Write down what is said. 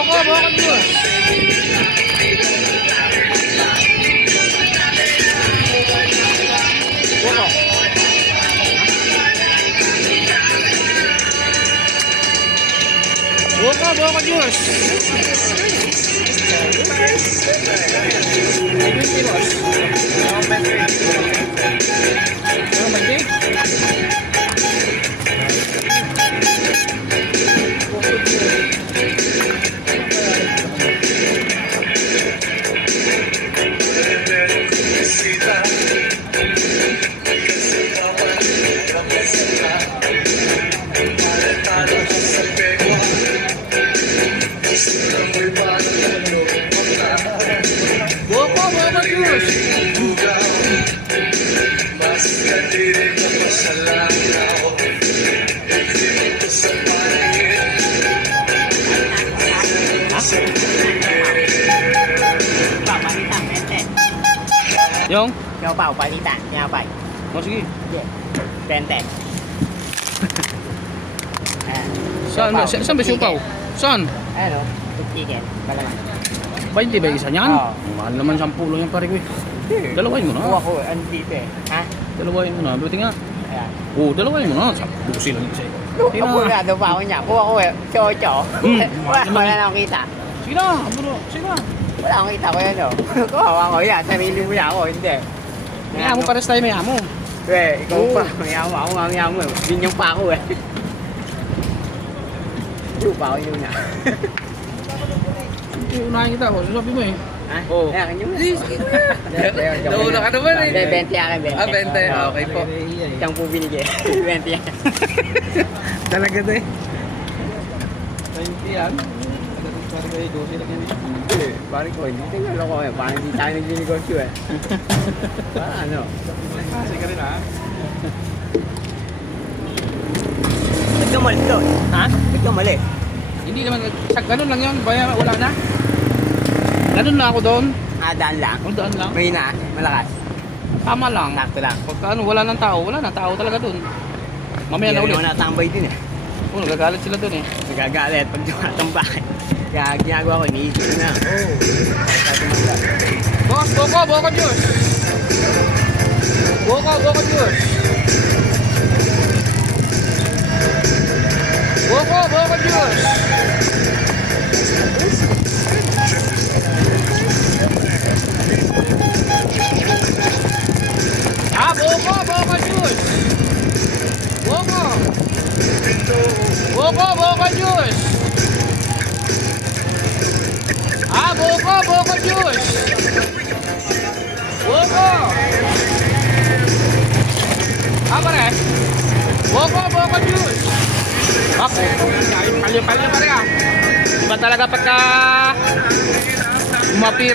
Boko juice. Boko. Boko juice. Boko juice. Yung? Yung pao, palitan. Yung pao. Oh, sige. Yeah. 20. Saan ba siupaw? Saan? Ano? Chicken. Palaman. 20 ba isa niyan? Oo. Mahal naman 10 lang yung pare ko eh. Dalawain mo na. Kuha ko. Ano dito eh? Ha? Dalawain mo na. Buti nga. Ayan. Oo, dalawain mo na. 12 lang isa eh. Apurado pa ako niya. Kuha ko eh. Chocho. Wala na akong kita. Sige na, bro. Sige na. Wala akong kita ko yan o. Kuhawa ko yan. Sarili mo niya ako. Hindi. May amo pares tayo may amo. Ikaw pa. May amo. Ako nga may amo eh. Binyang pa ako eh. Yung pa ako yun na. Unahin kita. Sabi mo eh. Ha? Oo. Ayan, kanya mo. Nauna ka naman eh. Hindi, 20 akin, 20. Ah, 20. Okay po. Siyang po binigay. 20 yan. Talaga to eh. 20 yan. Parang kayo 12 lang yan eh. Parang ko, hindi tingnan ako eh. Parang hindi tayo nagninegosyo eh. Parang ano? Kasi ka rin ha. Ba't ka mali doon? Ha? Ba't ka mali? Hindi naman. Ganun lang yun. Baya wala na. Ganun na ako doon. Daan lang. O daan lang. May na, malakas. Tama lang. Sakto lang. Pagka ano, wala nang tao. Wala na tao talaga doon. Mamaya na Hindi ulit. naman natambay din eh. Oo, nagagalit sila doon eh. Nagagalit pag tumatambay. Kaya ginagawa ko, iniisip ko na. Oo. Boss, boko juice. Boko juice. Boko juice. Boko juice. Boko juice. Boko juice. Boko. Pare. Boko juice. Ako. Palyo pare ah. Iba talaga pagka umapira.